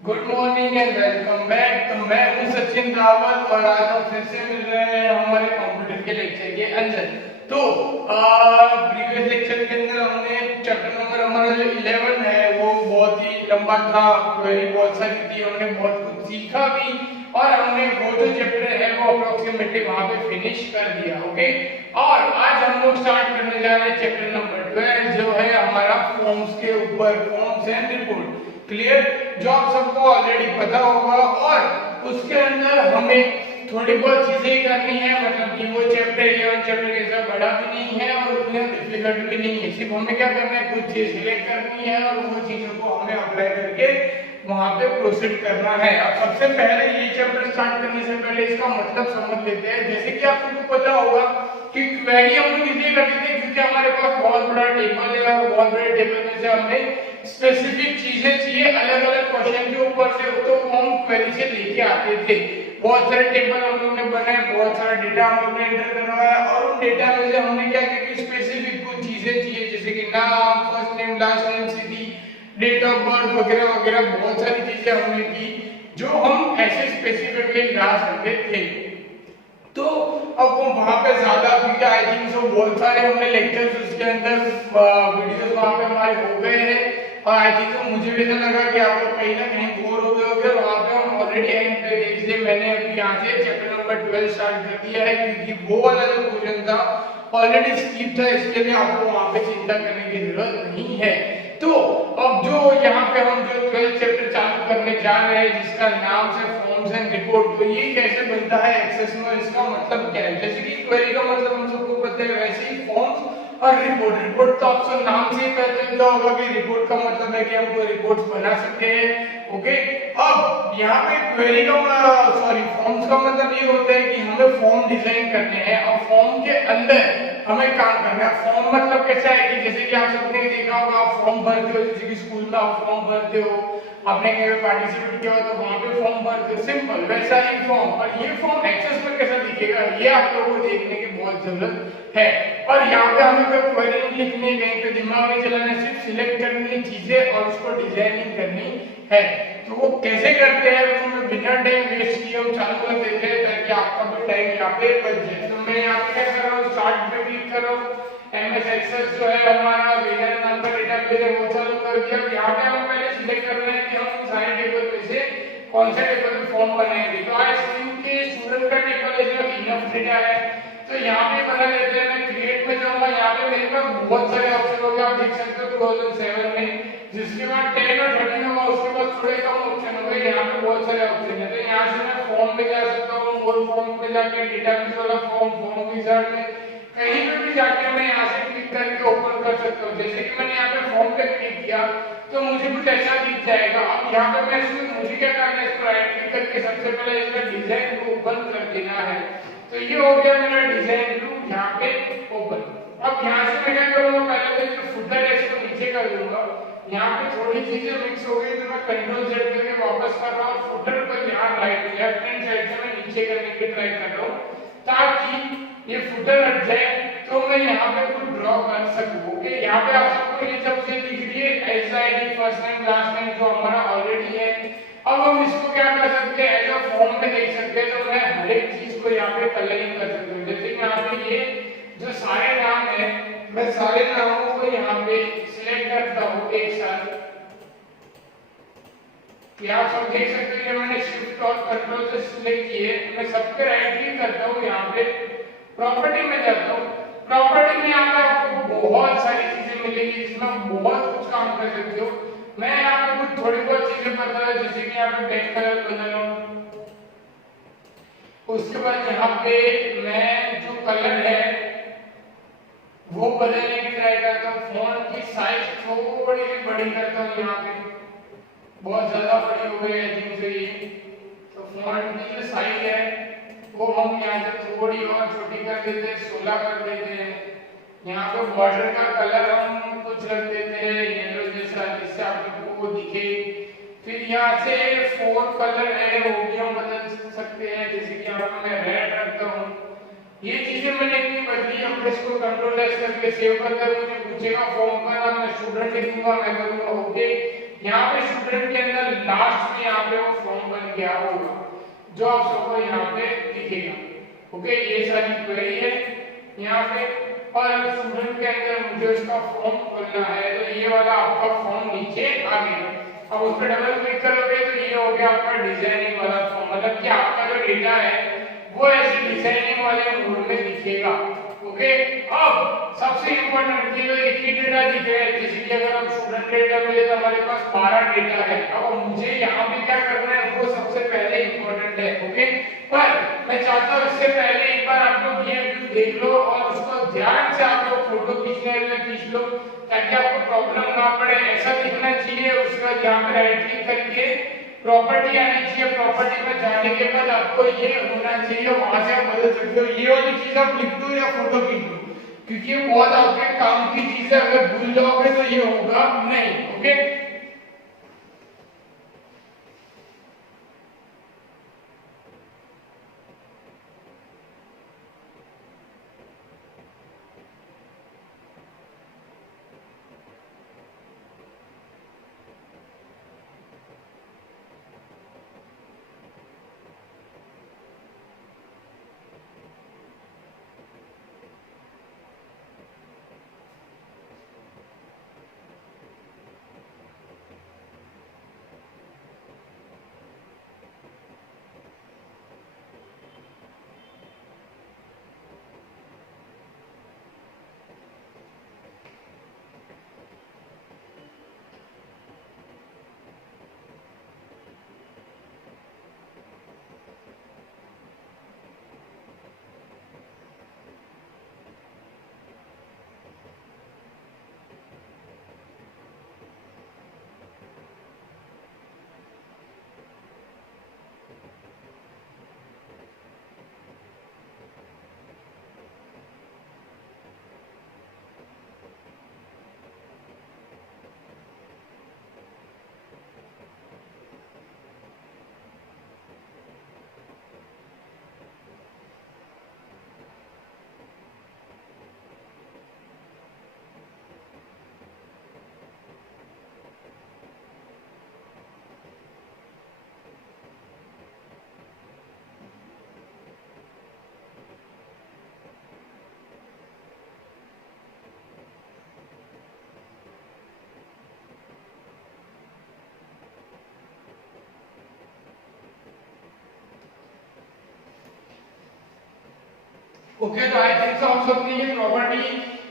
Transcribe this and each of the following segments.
Good morning and welcome back. तो मैं हूं सचिन रावत और आज हम फिर से मिल रहे हैं हमारे कंप्यूटर के लेक्चर के अंदर। तो प्रीवियस लेक्चर के अंदर हमने चैप्टर नंबर हमारा जो 11 है वो बहुत ही लंबा था, क्वेरी बहुत सारी थी, हमने बहुत कुछ सीखा भी और हमने वो जो चैप्टर है वो अप्रोक्सीमेटली वहां पे फिनिश कर दिया। ओके, और आज हम लोग स्टार्ट करने जा रहे हैं चैप्टर नंबर 12 जो है हमारा फॉर्म्स के ऊपर, फॉर्म्स एंड रिपोर्ट। क्लियर, जो आप सबको ऑलरेडी पता होगा और उसके अंदर हमें थोड़ी बहुत चीजें करनी है, मतलब कि वो चैप्टर 11 चैप्टर जैसा बड़ा भी नहीं है और उतना डिफिकल्ट भी नहीं है। सिर्फ हमें क्या करना है, कुछ चीज सिलेक्ट करनी है और वो चीजों को हमें अप्लाई करके वहां पे प्रोसीड करना है। अब सबसे पहले ये चैप्टर स्टार्ट करने से पहले इसका मतलब समझ लेते हैं। जैसे कि आप सबको पता होगा कि क्वेरी हम लोग इसलिए करते थे क्योंकि हमारे पास बहुत बड़ा टेबल है और बहुत बड़े टेबल में से हमें स्पेसिफिक चीजें चाहिए अलग अलग क्वेश्चन के ऊपर से, तो हम क्वेरी से लेके आते थे। बहुत सारे टेबल हम लोग ने बनाए, बहुत सारा डेटा हम लोग ने एंटर करवाया और उन डेटा में से हमने क्या किया कि स्पेसिफिक कुछ चीजें चाहिए जैसे कि नाम, first name, last name, city, date of birth वगैरह वगैरह बहुत सारी चीजें हमने की जो हम ऐसे स्पेसिफिकली ला सकते थे। तो अब वो वहां पे ज्यादा क्योंकि आई थिंक सो बहुत सारे हमने लेक्चर्स उसके अंदर वीडियोस वहां पे हमारे हो गए हैं और आई थिंक सो मुझे भी ऐसा लगा कि आप लोग कहीं ना कहीं बोर हो गए होंगे। वहां पे हम ऑलरेडी एंड पे थे, इसलिए मैंने अभी यहाँ से चैप्टर नंबर 12 स्टार्ट कर दिया है क्योंकि वो वाला जो क्वेश्चन था ऑलरेडी स्किप था, इसके लिए आपको वहां पे चिंता करने की जरूरत नहीं है। तो अब जो यहाँ पे हम जो 12 चैप्टर चालू करने जा रहे हैं जिसका नाम से फॉर्म्स एंड रिपोर्ट, तो ये कैसे बनता है एक्सेस में, इसका मतलब क्या है। जैसे कि क्वेरी का मतलब हम सबको पता है, वैसे ही फॉर्म्स और रिपोर्ट। रिपोर्ट तो आपको नाम से ही पता चलता होगा कि रिपोर्ट का मतलब है कि हम कोई रिपोर्ट्स बना सकते हैं। ओके, अब यहाँ पे क्वेरी का फॉर्म्स का मतलब ये होता है कि हमें फॉर्म डिजाइन करने हैं और फॉर्म के अंदर हमें काम करना है। फॉर्म मतलब कैसा है कि जैसे कि आप सबने देखा होगा, आप फॉर्म भरते हो, जैसे कि स्कूल में आप फॉर्म भरते हो, आपने कहीं पे पार्टिसिपेट किया हो तो वहां पे फॉर्म भरते हो, सिंपल वैसा ही फॉर्म। और ये फॉर्म एक्सेस में कैसा दिखेगा ये आप लोगों को देखने की बहुत जरूरत है। और यहाँ पे हमें कोई क्वेरी नहीं लिखनी है, कहीं पे दिमाग नहीं चलाना, सिर्फ सिलेक्ट करनी है चीजें और उसको डिजाइनिंग करनी है। तो वो कैसे करते हैं वो मैं बिना टाइम वेस्ट किए हम चालू कर देते हैं ताकि आपका भी टाइम यहाँ पे बच जाए। तो मैं यहाँ पे क्या कर रहा हूँ, स्टार्ट पे क्लिक कर रहा हूँ, एमएस एक्सेल जो है हमारा वेरिएबल नाम का डेटाबेस है वो चालू कर दिया। यहाँ पे हमें पहले सिलेक्ट करना है कि हम सारे टेबल में से कौन से टेबल में फॉर्म बनाएंगे। तो आज के स्टूडेंट का टेबल है जो इनफ डेटा है, तो यहाँ पे बना लेते हैं। मैं क्रिएट में जाऊंगा, यहाँ पे मेरे पास बहुत सारे ऑप्शन होंगे, आप देख सकते हो 2007 में, जिसके बाद 10 और 13 होगा, उसके बाद थोड़े कम ऑप्शन होंगे। यहाँ पे बहुत सारे ऑप्शन है, तो यहाँ से मैं फॉर्म में जा सकता हूँ, मोर फॉर्म पे जाके डेटाबेस वाला फॉर्म, फॉर्म विजार्ड में कहीं पे भी जाके मैं यहाँ से क्लिक करके ओपन कर सकता हूँ। जैसे कि मैंने यहाँ पे फॉर्म पे क्लिक किया तो मुझे कुछ ऐसा दिख जाएगा। अब यहाँ पे मैं इसमें मुझे क्या करना है, इसको राइट क्लिक करके सबसे पहले इसका डिजाइन को ओपन कर देना है। तो ये हो गया मेरा डिजाइन व्यू यहाँ पे ओपन। अब यहाँ से मैं क्या करूँगा, पहले तो जो फुटर है इसको नीचे कर दूंगा। यहाँ पे थोड़ी चीजें मिक्स हो गई तो मैं कंट्रोल Z करके वापस कर रहा हूँ। फुटर पर यहाँ राइट लेफ्ट हैंड साइड से मैं नीचे करने की ट्राई कर रहा हूँ ताकि ये फुटर हट जाए तो मैं यहाँ पे कुछ ड्रॉ कर सकूँ। ओके, यहाँ पे आप सबको ये सब चीज दिख रही है, SID first name last name जो हमारा ऑलरेडी है। अब हम इसको क्या कर सकते हैं, एज अ फॉर्म में देख सकते हैं, तो मैं हर एक चीज को यहाँ पे कलरिंग कर सकता हूँ। जैसे कि यहाँ पे ये जो सारे नाम है, मैं सारे नामों को यहाँ पे सिलेक्ट करता हूँ एक साथ। आप सब देख सकते हैं कि मैंने शिफ्ट और कंट्रोल से सिलेक्ट किए, मैं सब पे राइट क्लिक करता हूँ, यहाँ पे प्रॉपर्टी में जाता हूँ। प्रॉपर्टी में यहाँ पे आपको बहुत सारी चीजें मिलेगी जिसमें बहुत कुछ काम कर सकते हो। मैं यहाँ पे कुछ थोड़ी बहुत चीजें बता रहा हूँ, जैसे कि यहाँ पे बैक कलर बदल रहा हूँ, उसके बाद यहाँ पे मैं जो कलर है वो बदलने की ट्राई करता हूँ। फॉन्ट की साइज थोड़ी सी बड़ी करता हूँ, यहाँ पे बहुत ज्यादा बड़ी हो गई है जिनसे ये, तो फॉन्ट की जो साइज है वो हम यहाँ से थोड़ी और छोटी कर देते हैं, 16 कर देते हैं। यहाँ पे बॉर्डर का कलर हम कुछ रख देते हैं येलो जैसा, जिससे आप लोगों को दिखे। फिर यहाँ से 4 कलर है वो भी हम बदल सकते हैं, जैसे कि यहाँ पे मैं रेड रखता हूँ। ये चीजें मैंने इतनी बदली, हम इसको कंट्रोल एस करके सेव करते हैं। मुझे पूछेगा फॉर्म का नाम, मैं स्टूडेंट लिखूंगा, मैं करूंगा ओके। यहाँ पे स्टूडेंट के अंदर लास्ट में यहाँ क्या होगा, जो आप सबको यहाँ पे दिखेगा। ओके, ये सारी क्वेरी है यहाँ पे। और स्टूडेंट के अंदर मुझे उसका फॉर्म खोलना है, तो ये वाला आपका फॉर्म नीचे आ गया। अब उस पर डबल क्लिक करोगे तो ये हो गया आपका डिजाइनिंग वाला फॉर्म, मतलब कि आपका जो डेटा है वो ऐसे डिजाइनिंग वाले मोड में दिखेगा। ओके, अब सबसे इंपॉर्टेंट ये जो एक ही डेटा दिख रहा है, जैसे कि अगर हम स्टूडेंट डेटा में ले तो हमारे पास 12 डेटा है। अब मुझे यहाँ पे क्या करना है वो सबसे पहले इंपॉर्टेंट है। ओके, पर मैं चाहता हूँ इससे पहले एक बार आप लोग ये व्यू देख लो और उसको ध्यान से आप लोग फोटो खींचने में खींच लो, ताकि आपको प्रॉब्लम ना पड़े। ऐसा दिखना चाहिए, उसका यहाँ पे राइट क्लिक करके प्रॉपर्टी आनी चाहिए, प्रॉपर्टी में जाने के बाद आपको ये होना चाहिए, वहां से आप बदल सकते हो। ये वाली चीज आप लिख दो या फोटो खींच लो, क्योंकि ये बहुत आपके काम की चीज है। अगर भूल जाओगे तो ये होगा नहीं। ओके, ओके, तो आई थिंक आप सबने ये प्रॉपर्टी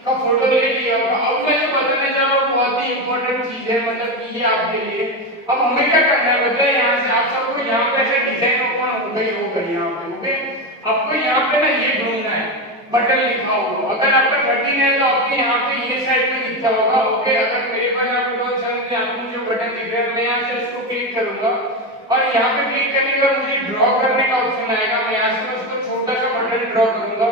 का फोटो ले लिया होगा। अब मैं जो बताने जा रहा हूँ बहुत ही इंपॉर्टेंट चीज है, मतलब कि ये आपके लिए। अब हमें क्या करना है, मतलब यहाँ से आप सबको यहाँ पे ऐसे डिजाइन ओपन हो गई यहाँ पे। ओके, आपको यहाँ पे ना ये ढूंढना है, बटन लिखा होगा। अगर आपका 13 है तो आपके यहाँ पे ये साइड में दिखता होगा। ओके, अगर मेरे पास आपको यहाँ पे मुझे बटन दिख रहा है, मैं यहाँ से इसको क्लिक करूंगा और यहाँ पे क्लिक करने के बाद मुझे ड्रॉ करने का ऑप्शन आएगा। मैं यहाँ से उसको छोटा सा बटन ड्रॉ करूंगा।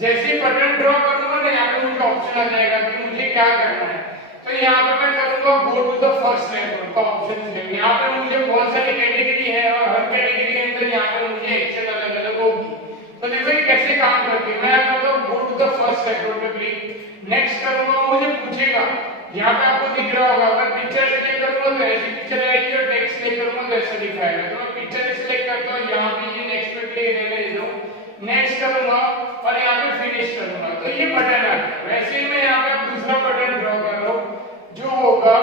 जैसे ही बटन ड्रॉ करूंगा ना, यहाँ पे मुझे ऑप्शन आ जाएगा कि मुझे क्या करना है। तो यहाँ पे मैं करूंगा go to the first level का ऑप्शन है। यहाँ पे मुझे बहुत सारी कैटेगरी है और हर कैटेगरी के अंदर यहाँ पे मुझे एक्शन अलग अलग होगी। तो देखो ये कैसे काम करती है। मैं करूंगा go to the first level पे क्लिक, नेक्स्ट करूंगा, मुझे पूछेगा यहाँ पे आपको दिख रहा होगा, मैं पिक्चर सेलेक्ट करूंगा तो ऐसी पिक्चर आएगी और टेक्स्ट सेलेक्ट करूंगा तो ऐसा दिखाएगा। तो मैं पिक्चर सेलेक्ट करता हूँ, यहाँ पे ये नेक्स्ट पे क्लिक रहने दो, नेक्स्ट करूंगा और यहाँ पे फिनिश करूंगा, तो ये बटन आ गया। वैसे ही मैं यहाँ पे दूसरा बटन ड्रॉ कर रहा हूँ, जो होगा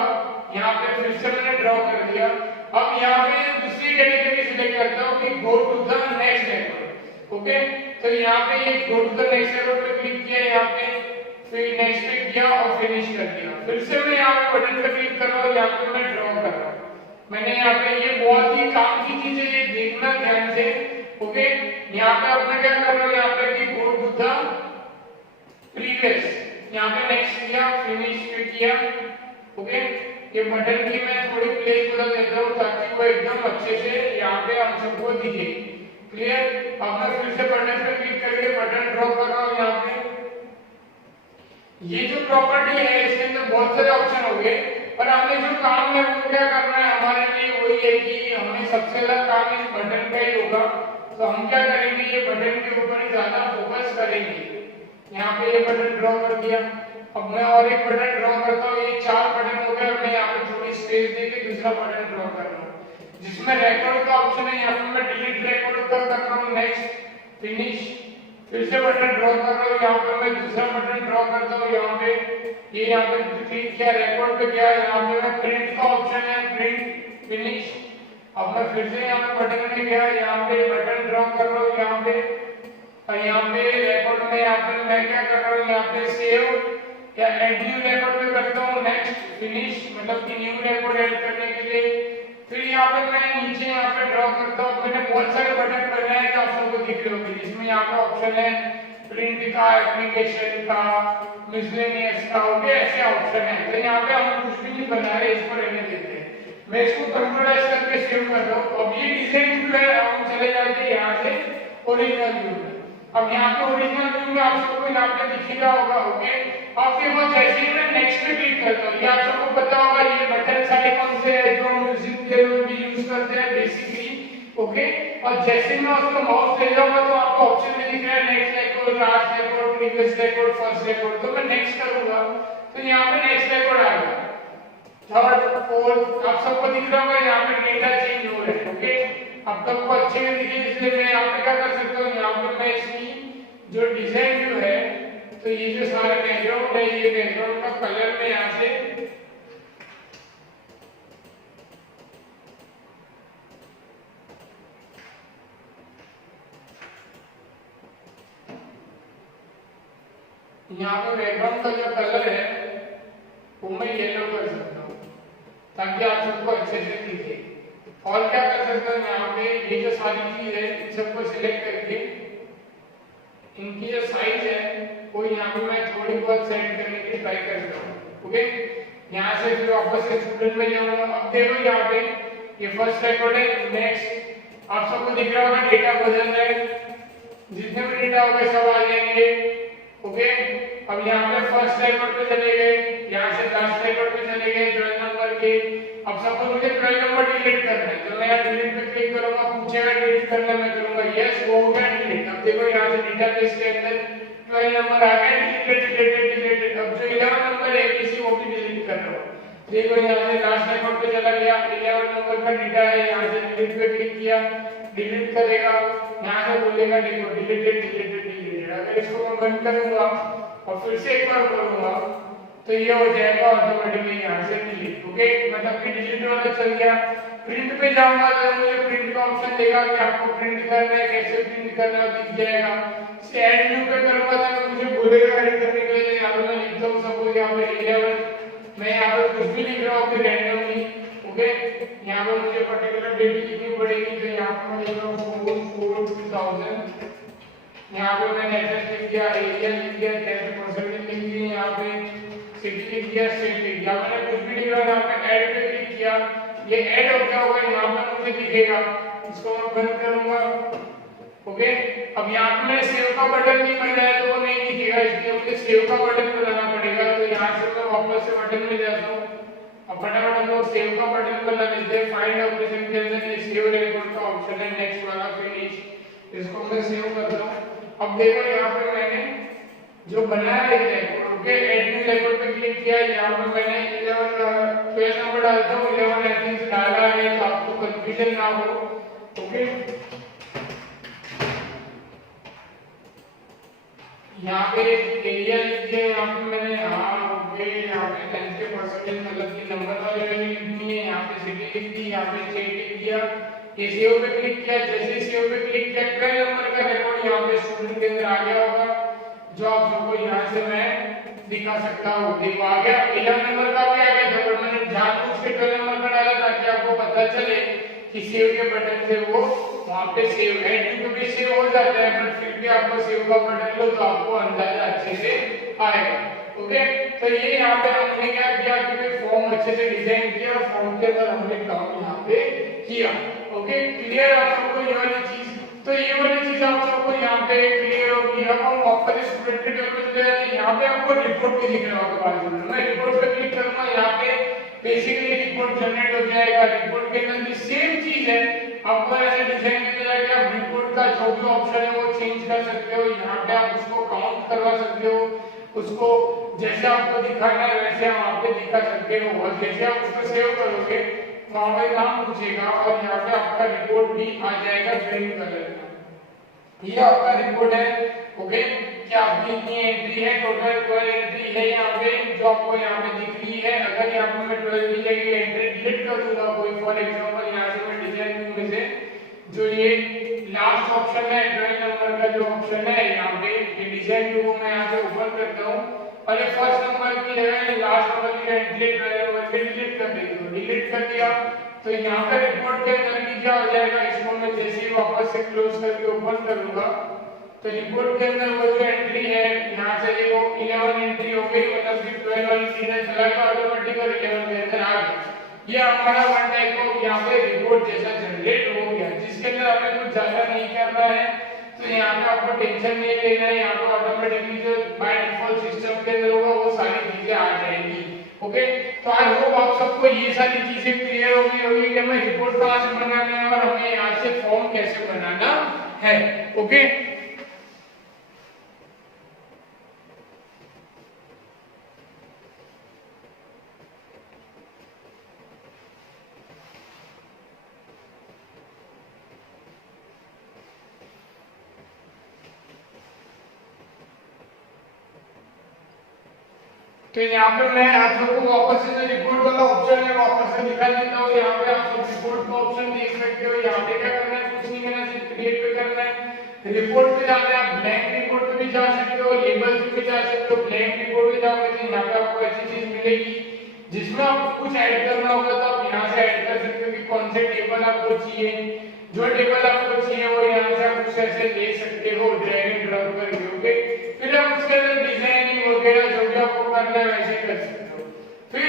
यहाँ पे फिर से मैंने ड्रॉ कर दिया। अब यहाँ पे दूसरी कैटेगरी सिलेक्ट करता हूँ कि go to the next level. Okay, तो यहाँ पे ये go to the next level पे क्लिक किया, यहाँ पे फिर नेक्स्ट पे किया और फिनिश कर दिया। फिर से मैं यहाँ पे बटन पे क्लिक कर रहा हूँ, यहाँ पे मैं ड्रॉ कर रहा हूँ। मैंने यहाँ पे, ये बहुत ही काम की चीज है, ये देखना ध्यान से। ओके, यहाँ पे अब मैं क्या कर रहा हूँ, यहाँ पे कि गो टू द प्रीवियस, यहाँ पे नेक्स्ट किया, फिनिश पे किया। ओके, ये बटन की मैं थोड़ी प्लेस बदल देता हूँ ताकि वो एकदम अच्छे से यहाँ पे हम सबको दिखे। क्लियर? अब मैं फिर से बटन पे क्लिक करके बटन ड्रॉ कर रहा हूँ। यहाँ पे ये जो प्रॉपर्टी है इसके अंदर बहुत सारे ऑप्शन हो गए, पर हमने जो काम है वो क्या करना है हमारे लिए, वही है कि हमें सबसे ज्यादा काम इस बटन का ही होगा। तो हम क्या करेंगे, ये बटन के ऊपर ही ज्यादा फोकस करेंगे। यहाँ पे ये बटन ड्रॉ कर दिया। अब मैं और एक बटन ड्रॉ करता हूँ, ये 4 बटन हो गए और मैं यहाँ पे थोड़ी स्पेस देके दूसरा बटन ड्रॉ कर रहा हूँ। जिसमें रिकॉर्ड का ऑप्शन है, यहाँ पे मैं डिलीट रिकॉर्ड कर रहा हूँ, नेक्स्ट, फिनिश, फिर से बटन ड्रॉ कर रहा हूँ, यहाँ पे मैं दूसरा बटन ड्रॉ करता हूँ, यहाँ पे ये यहाँ पे क्लिक किया, रिकॉर्ड पे गया, यहाँ पे मैं प्रिंट का ऑप्शन है, प्रिंट, फिनिश। अब मैं फिर से यहाँ पे बटन में गया, यहाँ पे बटन ड्रॉ कर रहा हूँ, यहाँ पे, और यहाँ पे रिकॉर्ड में, यहाँ पे मैं क्या कर रहा हूँ, यहाँ पे सेव या ऐड न्यू रिकॉर्ड में करता हूँ, नेक्स्ट, फिनिश, मतलब कि न्यू रिकॉर्ड ऐड करने के लिए। फिर यहाँ पे मैं नीचे यहाँ पे ड्रॉ करता हूँ, मैंने बहुत सारे बटन बनाए जो आप सबको दिख रहे होंगे, जिसमें यहाँ पे ऑप्शन है प्रिंट का, एप्लीकेशन का, मिसलेनियस का, ओके, ऐसे ऑप्शन है। तो यहाँ पे हम कुछ भी नहीं बना रहे, इसको रहने देते हैं। मैं इसको कंट्रोल एस करके सेव कर रहा हूँ। अब ये डिजाइन जो है हम चले जाते हैं यहाँ से ओरिजिनल व्यू में। अब यहाँ पे ओरिजिनल व्यू में आप सबको यहाँ पे दिखेगा होगा, ओके। आपके पास जैसे ही मैं नेक्स्ट पे क्लिक करता हूँ, ये आप सबको पता होगा ये बटन सारे कौन से हैं जो म्यूजिक के लिए भी यूज करते हैं बेसिकली, ओके। और जैसे मैं उसको माउस ले जाऊंगा तो आपको ऑप्शन में दिख रहा है next record, last record, previous record, first record. तो मैं नेक्स्ट करूंगा तो यहाँ पे नेक्स्ट रिकॉर्ड आ गया, थर्ड, फोर्थ, आप सबको दिख रहा होगा यहाँ पे डेटा चेंज हो रहा है, ओके। अब तक को अच्छे से दिखे, इसलिए मैं यहाँ पे क्या कर सकता हूँ, यहाँ पे मैं इसकी जो डिजाइन व्यू है, तो ये जो सारे बैकग्राउंड है, ये बैकग्राउंड का कलर में यहाँ से यहाँ पे बैकग्राउंड का जो कलर है वो मैं येलो कर सकता हूँ ताकि आप सबको अच्छे से दिखे। और क्या कर सकता हूँ, यहाँ पे ये जो सारी चीज है इन सबको सिलेक्ट करके इनकी जो साइज है वो यहाँ पे मैं थोड़ी बहुत सेट करने की ट्राई करता हूँ, ओके। यहाँ से फिर वापस से स्टूडेंट में जाऊंगा। अब देखो यहाँ पे ये फर्स्ट रिकॉर्ड है, नेक्स्ट, आप सबको दिख रहा होगा डेटा बदल रहा है, जितने भी डेटा होगा सब आ जाएंगे, ओके। अब यहाँ पे फर्स्ट रिकॉर्ड पे चले गए, यहाँ से लास्ट रिकॉर्ड पे चले गए ड्राइंग नंबर के। अब सपोज मुझे ड्राइंग नंबर डिलीट करना है तो मैं यहाँ डिलीट पे क्लिक करूंगा, पूछेगा डिलीट करना, मैं करूंगा यस, वो हो गया डिलीट। अब देखो यहाँ से डेटाबेस के अंदर ड्राइंग नंबर आ गया, डिलीटेड। अब जो 11 नंबर है एबीसी वो भी डिलीट कर रहा हूँ। देखो यहाँ से लास्ट रिकॉर्ड पे चला गया, 11 नंबर का डेटा है, यहाँ से डिलीट पे क्लिक किया, डिलीट करेगा, यहाँ से बोलेगा देखो डिलीटेड। अगर इसको मैं बंद करूंगा और फिर से एक बार करूंगा तो ये हो जाएगा ऑटोमेटिकली यहाँ से डिलीट, ओके। मतलब कि डिलीट वाला चल गया। प्रिंट पे जाऊंगा तो मुझे प्रिंट का ऑप्शन देगा कि आपको प्रिंट करना है, कैसे प्रिंट करना है, दिख जाएगा। ऐड न्यू पे करूंगा तो मुझे बोलेगा एडिट करने के लिए, यहाँ पे मैं लिखता हूँ सपोज यहाँ पे 11, मैं यहाँ पे कुछ भी लिख रहा हूँ फिर रैंडमली, ओके। यहाँ पे मुझे पर्टिकुलर डेट लिखनी पड़ेगी, तो यहाँ पे मैं लिख रहा हूँ 4/2000। यहाँ पे मैंने एड्रेस लिख दिया, एरिया लिख दिया, कैसे परसेंटेज लिख दिए, यहाँ पे सिटी लिख दिया, स्टेट लिख दिया। मैंने कुछ भी लिख रहा है, यहाँ पे ऐड पे क्लिक किया, ये ऐड हो गया होगा, यहाँ पे मुझे दिखेगा, इसको मैं बंद करूंगा, ओके। अब यहाँ पे मैं सेव का बटन नहीं मिल रहा है तो वो नहीं दिखेगा, इसलिए मुझे सेव का बटन बनाना पड़ेगा। तो यहाँ से मैं वापस से बटन में जाता हूँ, अब फटाफट हम लोग सेव का बटन बना लेते हैं। फाइंड ऑपरेशन के अंदर ये सेव रिकॉर्ड का ऑप्शन है, नेक्स्ट वाला, फिनिश, इसको मैं सेव करता हूँ। अब देखो यहाँ पे मैंने जो बनाया है record, okay, add new record पे क्लिक किया, यहाँ पे मैंने 11 पेज नंबर डालता हूँ, 11 आई थिंक डाला है तो आपको कंफ्यूजन ना हो, ओके। यहाँ पे एरिया लिख दिया, यहाँ पे मैंने ओके, यहाँ पे 10 के परसेंटेज मतलब कि नंबर वाले लिख दिए, यहाँ पे सिटी लिख दी, यहाँ पे स्टेट लिख दिया, ये सेव पे क्लिक किया। जैसे सेव पे क्लिक किया, ट्वेल्व नंबर का रिकॉर्ड यहाँ पे स्टूडेंट के अंदर आ गया होगा, जो आप सबको यहाँ से मैं दिखा सकता हूँ। देखो आ गया, 11 नंबर का भी आ गया था, पर मैंने जानबूझ के 12 नंबर का डाला ताकि आपको पता चले कि सेव के बटन से वो वहाँ पे सेव है, क्योंकि भी सेव हो जाता है, बट फिर भी आपको सेव का बटन लो तो आपको अंदाजा अच्छे से आएगा, ओके। तो ये यहाँ पे हमने क्या किया कि फॉर्म अच्छे से डिजाइन किया, फॉर्म के अंदर हमने काम यहाँ पे किया, ओके। क्लियर आप सबको ये वाली चीज? तो ये वाली चीज आप सबको यहाँ पे क्लियर होगी। अब हम वापस स्टूडेंट के टेबल पे चले जाते हैं। यहाँ पे आपको रिपोर्ट भी दिख रहा होगा बाजू में, मैं रिपोर्ट पे क्लिक करूंगा, यहाँ पे बेसिकली रिपोर्ट जनरेट हो जाएगा। रिपोर्ट के अंदर भी सेम चीज है, आपको ऐसे डिजाइन किया जाएगा, आप रिपोर्ट का जो भी ऑप्शन है वो चेंज कर सकते हो, यहाँ पे आप उसको काउंट करवा सकते हो, उसको जैसे आपको दिखाना है वैसे आप वहाँ पे दिखा सकते हो, और जैसे आप उसको सेव करोगे वहां पे नाम पूछेगा और यहाँ पे आपका रिपोर्ट भी आ जाएगा ग्रीन कलर का। ये आपका रिपोर्ट है। ओके, क्या आपकी इतनी एंट्री है, टोटल 12 एंट्री है यहाँ पे जो आपको यहाँ पे दिख रही है। अगर यहाँ पे मैं 12 की जगह एंट्री डिलीट कर दूंगा कोई, फॉर एग्जांपल यहाँ से मैं डिजाइन व्यू में से जो ये लास्ट ऑप्शन है ड्राइंग नंबर का जो ऑप्शन है यहाँ पे, ये डिजाइन व्यू को मैं यहाँ से ओपन करता हूँ और ये फर्स्ट नंबर की जगह लास्ट नंबर की एंट्री ड्राइंग नंबर पे डिलीट कर देता हूँ। डिलीट कर दिया तो यहाँ पे रिपोर्ट के अंदर भी क्या हो जाएगा, इसको मैं जैसे ही वापस से क्लोज करके ओपन करूंगा तो रिपोर्ट के अंदर वो जो एंट्री है यहाँ से देखो 11 एंट्री हो गई, मतलब कि 12 वाली सीधा चला गया ऑटोमेटिक और 11 के अंदर आ गया। ये हमारा वन टाइप ऑफ यहाँ पे रिपोर्ट जैसा जनरेट हो गया, जिसके अंदर हमें कुछ ज्यादा नहीं करना है। तो यहाँ पे आपको टेंशन नहीं लेना है, यहाँ पे ऑटोमेटिकली जो बाय डिफॉल्ट सिस्टम के अंदर होगा वो सारी चीजें आ जाएंगी। ओके, तो आई होप आप सबको ये सारी चीजें क्लियर हो गई होगी कि हमें रिपोर्ट कहाँ से बनाना है और हमें यहाँ से फॉर्म कैसे बनाना है। ओके, तो यहाँ पे मैं आप सबको वापस से जो रिपोर्ट वाला ऑप्शन है वापस से दिखा देता हूँ। यहाँ पे आप सब रिपोर्ट का ऑप्शन देख सकते हो। यहाँ पे क्या करना है, कुछ नहीं करना, सिर्फ क्रिएट पे करना है। रिपोर्ट पे जाते हैं आप, ब्लैंक रिपोर्ट पे भी जा सकते हो, लेबल पे जा सकते हो। ब्लैंक रिपोर्ट पे जाओगे तो यहाँ पे आपको ऐसी चीज मिलेगी जिसमें आपको कुछ ऐड करना होगा, तो आप यहाँ से ऐड कर सकते हो कि कौन से टेबल आपको चाहिए। जो टेबल आपको चाहिए वो यहाँ से आप कुछ ऐसे ले सकते हो ड्रैग एंड ड्रॉप करके। ओके, फिर आप उसके अंदर डिजाइनिंग वगैरह जो भी आपको करना है वैसे कर सकते हो। फिर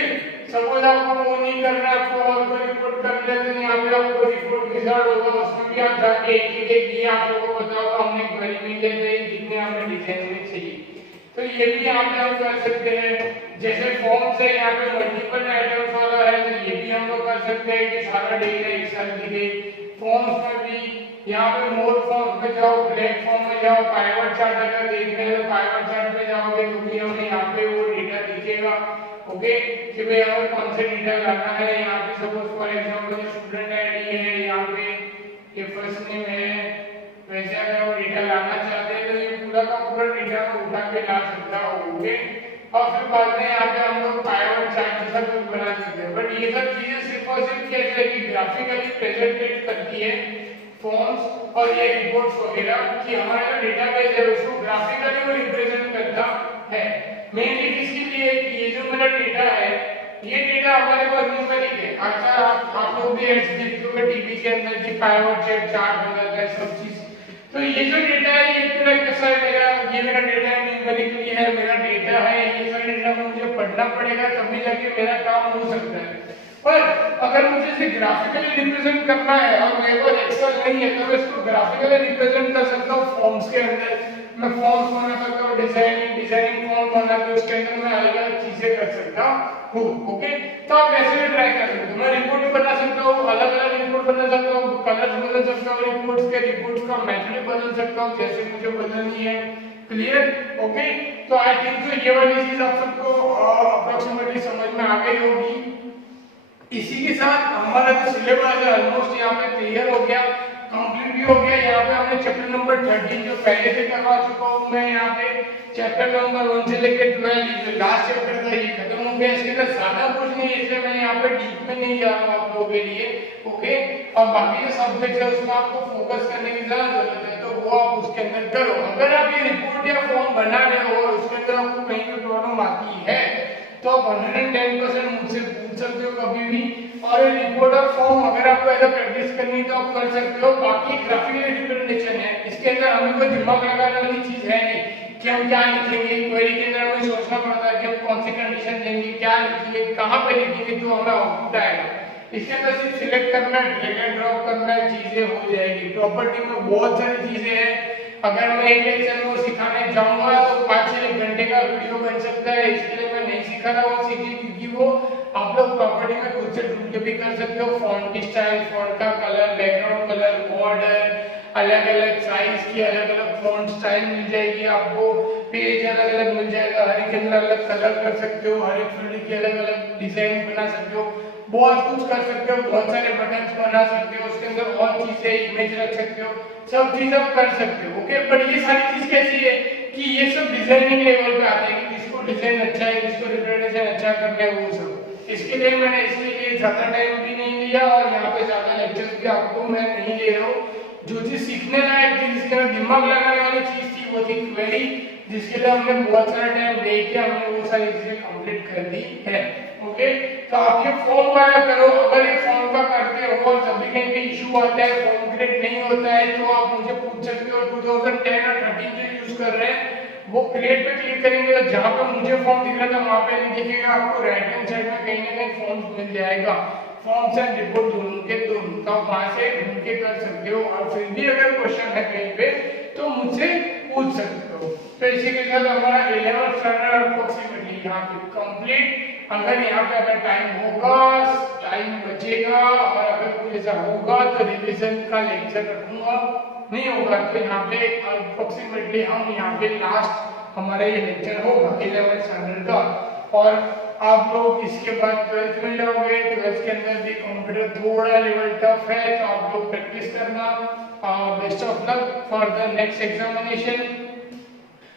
सपोज आपको वो नहीं करना, आपको और कोई रिपोर्ट करना है तो यहाँ पे आपको रिपोर्ट विजार्ड होगा, उसमें भी आप जाके एक एक ये आप लोगों को बताओगे हमने क्वेरी में ले ली जितने हमें डिजाइन में चाहिए। तो ये भी यहाँ पे हम कर सकते हैं। जैसे फॉर्म से यहाँ पे मल्टीपल आइटम्स वाला है तो ये भी हम लोग कर सकते हैं कि सारा डेटा एक साथ दिखे। फॉर्म्स में भी यहाँ पे मोर फॉर्म पे जाओ, ब्लैक फॉर्म में जाओ, पाइवट चार्ट अगर देख रहे हो पाइवट चार्ट पे जाओगे तो भी हमें यहाँ पे वो डेटा दिखेगा। ओके, कि भाई हमें कौन से डेटा लाना है। यहाँ पे suppose for example student ID है, यहाँ पे ये फर्स्ट नेम है, वैसे अगर हम डेटा लाना चाहते हैं तो ये पूरा का पूरा डेटा को उठा के ला सकता होंगे। और फिर बाद में यहाँ पे हम लोग पाइवट चार्ट जैसा कुछ बना सकते हैं। बट ये सब चीजें सिर्फ और सिर्फ कैसे कि ग्राफिकली प्रेजेंटेट करती है फॉर्म्स और ये रिपोर्ट्स वगैरह, कि हमारा जो डेटाबेस है उसको ग्राफिकली वो रिप्रेजेंट करता है। मेनली किसके लिए कि ये जो मेरा डेटा है ये डेटा हमारे पास न्यूमेरिक है। अच्छा, आप लोग भी ऐसे देखते होंगे टीवी के अंदर कि पाइवट चार्ट बदल रहा है सब चीज। तो ये जो डेटा है ये पूरा कैसा है, मेरा ये मेरा डेटा है, न्यूमेरिकली है, मेरा डेटा है। ये सारा डेटा मुझे पढ़ना पड़ेगा तभी जाके मेरा काम हो सकता है। पर अगर मुझे इसे ग्राफिकली रिप्रेजेंट करना है और मेरे पास एक्सेल नहीं है तो मैं इसको ग्राफिकली रिप्रेजेंट कर सकता हूँ फॉर्म्स के अंदर। मैं फॉर्म्स बना सकता हूँ, डिजाइनिंग फॉर्म बना के उसके अंदर मैं अलग अलग चीजें कर सकता हूँ। ओके, तो आप ऐसे भी ट्राई कर सकते हो। मैं रिपोर्ट बना सकता हूँ, अलग अलग रिपोर्ट बना सकता हूँ, कलर्स बदल सकता हूँ रिपोर्ट्स के, रिपोर्ट्स का मेथड बदल सकता हूँ जैसे मुझे बदलनी है। क्लियर? ओके, तो आई थिंक तो ये वाली चीज आप सबको अप्रोक्सीमेटली समझ में आ गई होगी। इसी के साथ हमारा जो सिलेबस है ऑलमोस्ट यहाँ पे क्लियर हो गया, कंप्लीट भी हो गया। यहाँ पे हमने चैप्टर नंबर 13 जो पहले से करवा चुका हूँ मैं, यहाँ पे चैप्टर नंबर 1 से लेकर 12 जो लास्ट चैप्टर था ये खत्म हो गया। इसके अंदर ज्यादा कुछ नहीं है इसलिए मैं यहाँ पे डीप में नहीं जा रहा हूँ आप लोगों के लिए। ओके, और बाकी जो सब्जेक्ट है उसमें आपको फोकस करने की जरूरत है तो वो आप उसके अंदर करो। अगर आप ये रिपोर्ट या फॉर्म बना रहे हो और उसके अंदर आपको कहीं भी प्रॉब्लम आती है तो आप 110% मुझसे पूछ सकते हो कभी भी। और ये रिपोर्ट और फॉर्म अगर आपको ऐसा प्रैक्टिस करनी है तो आप कर सकते हो। बाकी ग्राफिकल रिप्रेजेंटेशन है, इसके अंदर हमें कोई दिमाग लगाने वाली चीज है नहीं कि हम क्या लिखेंगे। क्वेरी के अंदर हमें सोचना पड़ता है कि हम कौन सी कंडीशन देंगे, क्या लिखेंगे, कहाँ पे लिखेंगे तो हमें आउटपुट आएगा। इसके अंदर सिर्फ सिलेक्ट करना है, ड्रैग एंड ड्रॉप करना है, चीजें हो जाएगी। प्रॉपर्टी में बहुत सारी चीजें हैं, अगर मैं एक लेक्चर में सिखाने जाऊंगा तो 5 से 1 घंटे का वीडियो बन सकता है। इसके लिए मैं नहीं सिखा रहा वो सीखिए, क्योंकि वो आप लोग प्रॉपर्टी में खुद से ढूंढ के भी कर सकते हो। फॉन्ट की स्टाइल, फॉन्ट का कलर, बैकग्राउंड कलर, बॉर्डर, अलग अलग साइज की अलग अलग फॉन्ट स्टाइल मिल जाएगी आपको, पेज अलग अलग मिल जाएगा, हर एक के अंदर अलग कलर कर सकते हो, हर एक फील्ड की अलग अलग डिजाइन बना सकते हो। बहुत कुछ कर सकते हो, बहुत सारे बटन्स बना सकते हो, उसके अंदर और चीजें इमेज रख सकते हो, सब चीज आप कर सकते हो। ओके, बट ये सारी चीज कैसी है कि ये सब डिजाइनिंग लेवल पे आते हैं कि किसको डिजाइन अच्छा है, किसको रिप्रेजेंटेशन अच्छा करना है, वो सब। इसके लिए मैंने इसके लिए ज्यादा टाइम भी नहीं लिया और यहाँ पे ज्यादा लेक्चर्स भी आपको मैं नहीं ले रहा हूँ। जो चीज सीखने लायक थी, जिसके अंदर दिमाग लगाने वाली चीज थी, वो थी क्वेरी, जिसके लिए हमने बहुत सारा टाइम लेके हमने वो सारी चीजें कंप्लीट कर दी है। ओके, तो आप ये फॉर्म वाला करो। अगर ये फॉर्म का करते हो और जब भी कहीं पे इशू आता है, फॉर्म क्रिएट नहीं होता है, तो आप मुझे पूछ सकते हो। 2010 और 13 जो यूज कर रहे हैं वो क्रिएट पे क्लिक करेंगे तो जहां पे मुझे फॉर्म दिख रहा था वहां पे नहीं दिखेगा, आपको राइट हैंड साइड में कहीं ना कहीं फॉर्म्स मिल जाएगा। फॉर्म्स एंड रिपोर्ट दोनों के दोनों, तो आप वहां से ढूंढ के कर सकते हो। और फिर भी अगर क्वेश्चन है कहीं पे तो मुझसे पूछ सकते हो। तो इसी के साथ हमारा 11th स्टैंडर्ड अप्रोक्सीमेटली यहाँ पे कंप्लीट। अगर यहाँ पे अगर टाइम होगा, टाइम बचेगा और अगर कुछ ऐसा होगा तो रिवीजन का लेक्चर रखूंगा, नहीं होगा तो यहाँ पे अप्रोक्सीमेटली हम यहाँ पे लास्ट हमारा ये लेक्चर होगा 11th स्टैंडर्ड का। और आप लोग इसके बाद 12th में जाओगे, 12th के अंदर भी कंप्यूटर थोड़ा लेवल टफ है, तो आप लोग प्रैक्टिस करना। Best of luck for the next examination.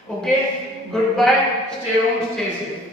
Okay, good bye, stay home, stay safe.